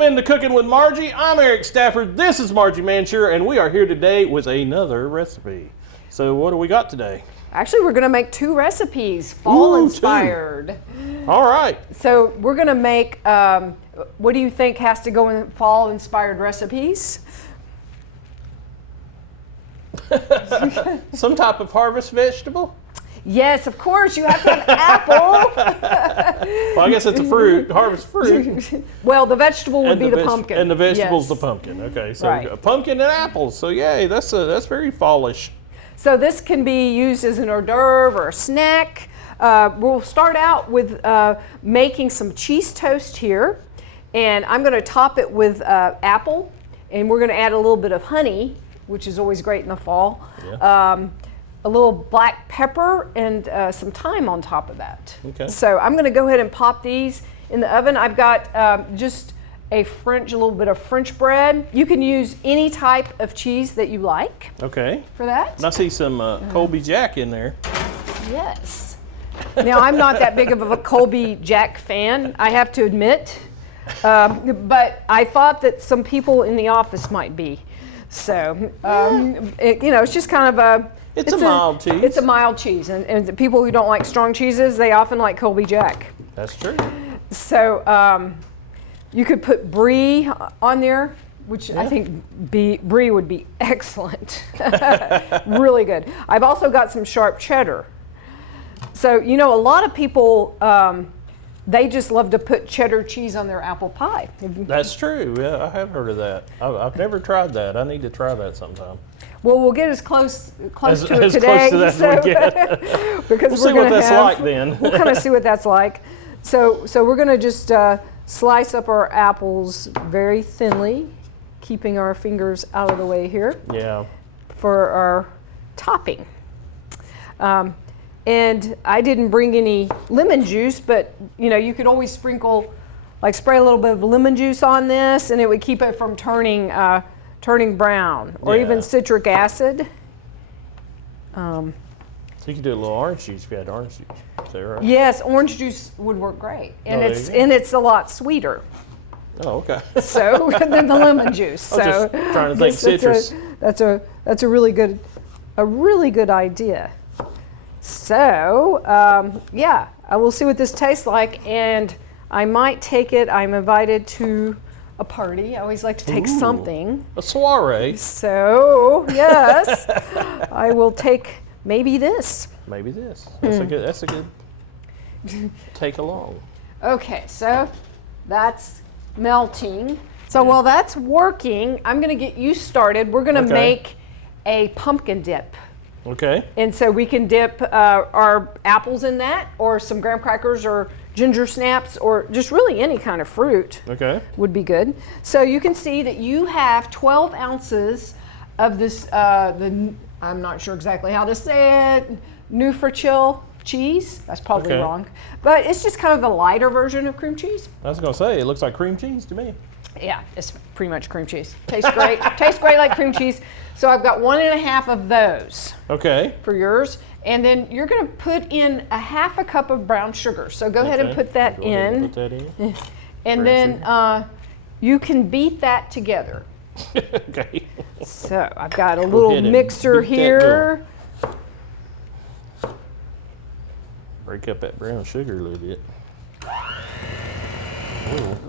Welcome into Cooking with Margie. I'm Eric Stafford. This is Margie Mansure, and we are here today with another recipe. So what do we got today? Actually, we're going to make two recipes, fall-inspired. All right. So we're going to make, what do you think has to go in fall-inspired recipes? Some type of harvest vegetable? Yes, of course, you have to have apple. Well, I guess it's a fruit, harvest fruit. Well, the vegetable would be the pumpkin. And the vegetable's yes. the pumpkin. Okay, so Right. a pumpkin and apples. So yay, that's very fallish. So this can be used as an hors d'oeuvre or a snack. We'll start out with making some cheese toast here. And I'm going to top it with apple. And we're going to add a little bit of honey, which is always great in the fall. Yeah. A little black pepper and some thyme on top of that. Okay. So I'm going to go ahead and pop these in the oven. I've got just a little bit of French bread. You can use any type of cheese that you like. Okay. For that. And I see some Colby Jack in there. Yes. Now I'm not that big of a Colby Jack fan, I have to admit, but I thought that some people in the office might be. So it's just kind of a. It's a mild cheese. It's a mild cheese, and the people who don't like strong cheeses, they often like Colby Jack. That's true. So you could put brie on there, which I think brie would be excellent. Really good. I've also got some sharp cheddar. So, a lot of people, they just love to put cheddar cheese on their apple pie. That's true. Yeah, I have heard of that. I've never tried that. I need to try that sometime. Well, we'll get as close to it as today. Close to that as we get. Because we'll see what that's like then. We'll kind of see what that's like. So we're going to just slice up our apples very thinly, keeping our fingers out of the way here. Yeah. For our topping. And I didn't bring any lemon juice, but you could always spray a little bit of lemon juice on this, and it would keep it from turning brown, or even citric acid. So you could do a little orange juice if you had orange juice. Is that right? Yes, orange juice would work great, and it's a lot sweeter. Oh, okay. So than the lemon juice. I was just trying to think citrus. That's a really good idea. So I will see what this tastes like, and I might take it. I'm invited to a party. I always like to take something. A soiree. So yes, I will take maybe this. Maybe this. That's a good take along. Okay, so that's melting. So while that's working, I'm going to get you started. We're going to make a pumpkin dip. Okay. And so we can dip our apples in that, or some graham crackers, or gingersnaps, or just really any kind of fruit. Okay. Would be good. So you can see that you have 12 ounces of this, I'm not sure exactly how to say it, Neufchatel cheese. That's probably wrong. But it's just kind of the lighter version of cream cheese. I was going to say, it looks like cream cheese to me. Yeah, it's pretty much cream cheese. Tastes great. Tastes great like cream cheese. So I've got 1.5 of those. Okay. For yours. And then you're going to put in a 1/2 cup of brown sugar. So go ahead and put that in. Put that in. And then you can beat that together. Okay. So I've got a little mixer here. Break up that brown sugar a little bit.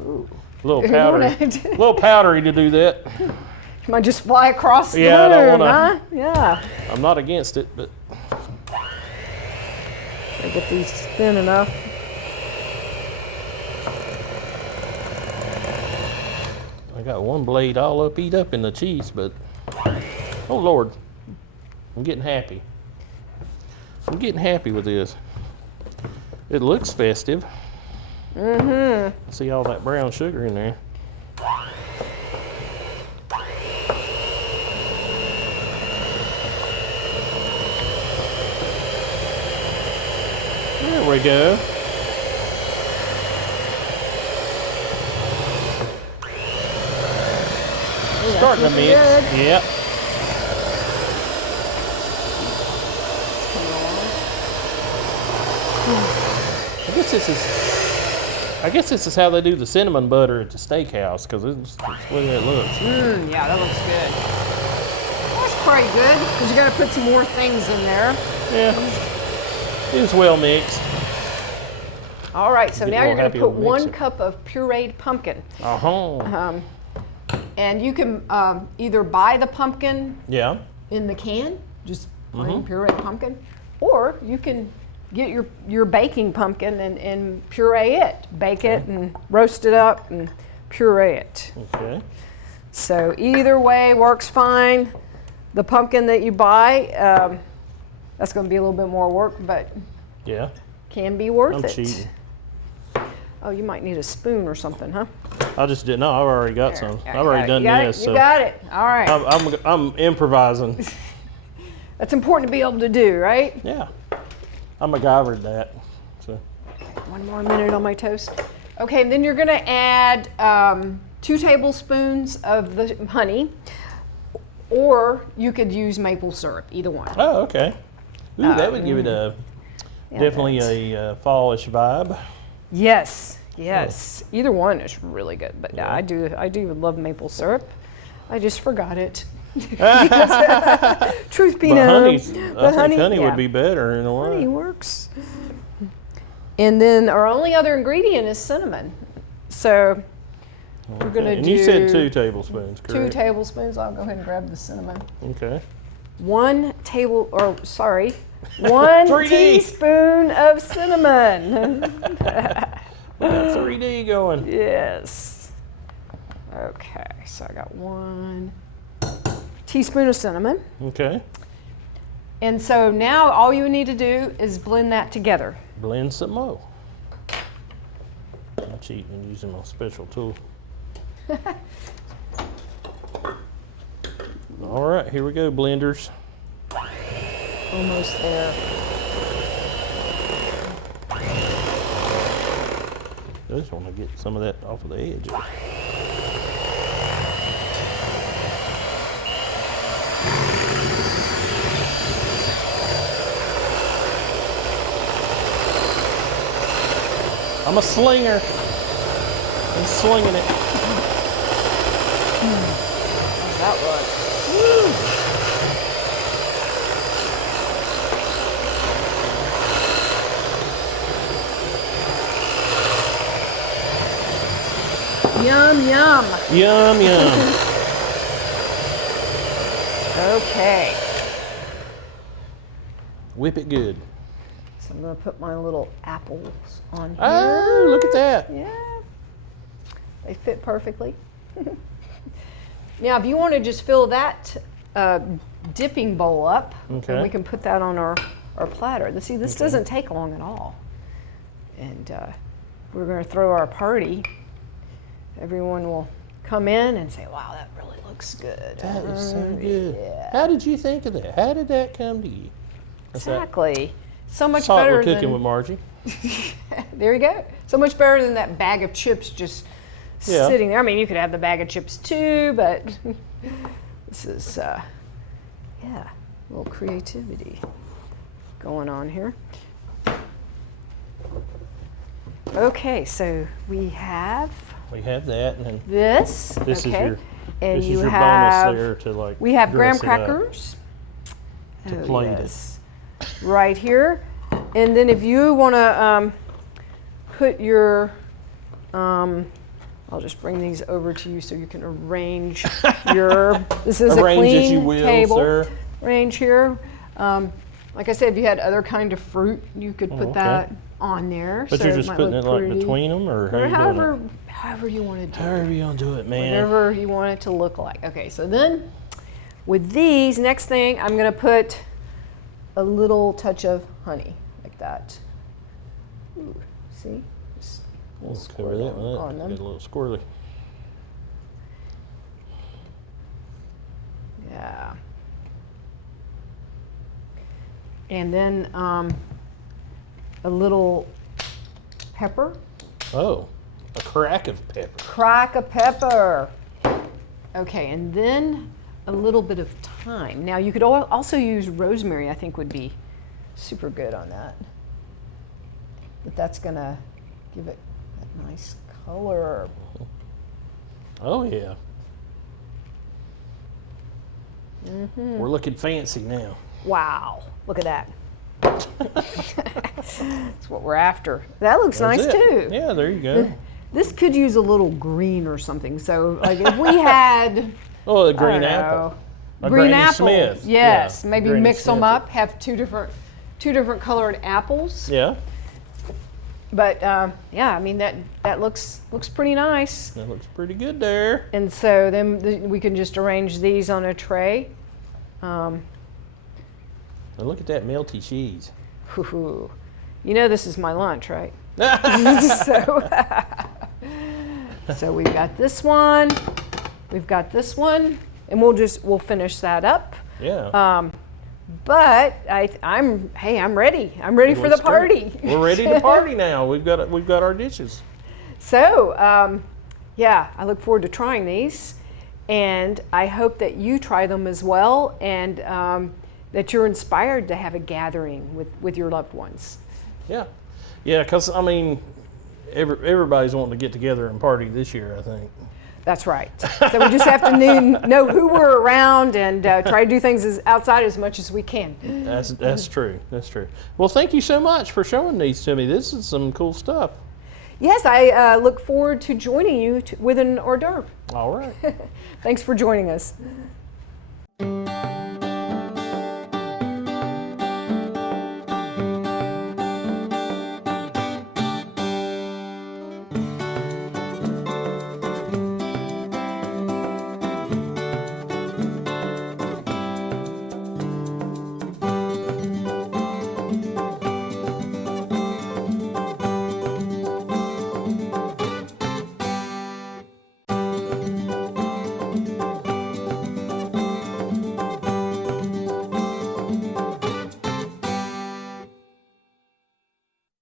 Ooh. A little powdery to do that. Might just fly across the room, I don't wanna, huh? Yeah. I'm not against it, but I get these thin enough. I got one blade all eat up in the cheese, but oh Lord, I'm getting happy. I'm getting happy with this. It looks festive. Mm-hmm. See all that brown sugar in there. There we go. Starting to mix. Yep. I guess this is I guess this is how they do the cinnamon butter at the steakhouse, because it's the way that looks. Yeah, that looks good. That's pretty good, because you got to put some more things in there. Yeah, it's well mixed. All right, so Get now real you're going to happy put with 1 mixing. cup of pureed pumpkin. And you can either buy the pumpkin Yeah. in the can, just plain pureed pumpkin, or you can get your baking pumpkin and puree it. Bake it and roast it up and puree it. Okay. So either way works fine. The pumpkin that you buy, that's going to be a little bit more work, but Yeah. can be worth I'm it. cheating. Oh, you might need a spoon or something, huh? I just didn't know. I've already got some. There, I've already done you got this. It. So You got it. All right. I'm improvising. That's important to be able to do, right? Yeah. I MacGyvered that. So. 1 more minute on my toast. Okay, and then you're going to add 2 tablespoons of the honey, or you could use maple syrup, either one. Oh, okay. Ooh, that would give it a definitely a fallish vibe. Yes, yes. Either one is really good, but Yeah. I do love maple syrup. I just forgot it. Truth be But known, I think honey yeah. would be better in a Honey way. works. And then our only other ingredient is cinnamon. So we're going to And do you said 2 tablespoons, 2 correct? tablespoons. I'll go ahead and grab the cinnamon. Okay. 1 1 3D. teaspoon of cinnamon. We got 3D going. Yes. Okay, so I got 1 teaspoon of cinnamon. Okay. And so now all you need to do is blend that together. Blend some more. I'm cheating and using my special tool. All right, here we go, blenders. Almost there. I just want to get some of that off of the edge. I'm a slinger. I'm slinging it. How's that look? Yum, yum. Yum, yum. Okay. Whip it good. So I'm going to put my little apples on here. Oh, look at that. Yeah. They fit perfectly. Now, if you want to just fill that dipping bowl up, Okay. and we can put that on our platter. See, this doesn't take long at all. And we're going to throw our party. Everyone will come in and say, wow, that really looks good. That is so good. Yeah. How did you think of that? How did that come to you? That's that Exactly. So much salt better we're cooking than, with Margie. there you go. So much better than that bag of chips just Yeah. sitting there. I mean, you could have the bag of chips too, but this is, yeah, a little creativity going on here. Okay, so we have We have that, and then this. this okay. is your and this you is your have, bonus there to like. we have graham dress it up. crackers. To plate it. yes. Right here. And then if you want to put your, I'll just bring these over to you so you can arrange your, this is Arrange a as clean you will, table. sir. Range here. Like I said, if you had other kind of fruit, you could put okay. that on there. But so you're just might putting it look like pretty. between them, or how Or you doing it? however you want to do it. However you gonna do it, man. Whatever you want it to look like. Okay, so then with these, next thing, I'm going to put a little touch of honey, like that. Ooh, see? Just a little We'll cover that squirt one on up. them. Get a little squirrely. Yeah. And then a little pepper. Oh, a crack of pepper. Crack of pepper. Okay, and then a little bit of thyme. Now you could also use rosemary, I think would be super good on that. But that's gonna give it that Nice color. Oh yeah. We're looking fancy now. Wow, look at that. That's what we're after. That looks That's nice it. too. Yeah, there you go. This could use a little green or something. So like if we had Oh, the green I don't apple. know, A green Granny apple. Smith. Yes, Yeah, maybe Granny mix them Smith. up, have two different colored apples. Yeah, But yeah, I mean that looks pretty nice. that looks pretty good there. And so then we can just arrange these on a tray. And look at that melty cheese. You know this is my lunch, right? So we've got this one, we've got this one, and we'll finish that up. Yeah. But I'm ready. I'm ready for the Let's start. party. We're ready to party now. We've got our dishes. So yeah, I look forward to trying these, and I hope that you try them as well, and that you're inspired to have a gathering with your loved ones. Yeah. Yeah, because, I mean, everybody's wanting to get together and party this year, I think. That's right. So we just have to know who we're around and try to do things outside as much as we can. That's true. That's true. Well, thank you so much for showing these to me. This is some cool stuff. Yes, I look forward to joining you with an hors d'oeuvre. All right. Thanks for joining us.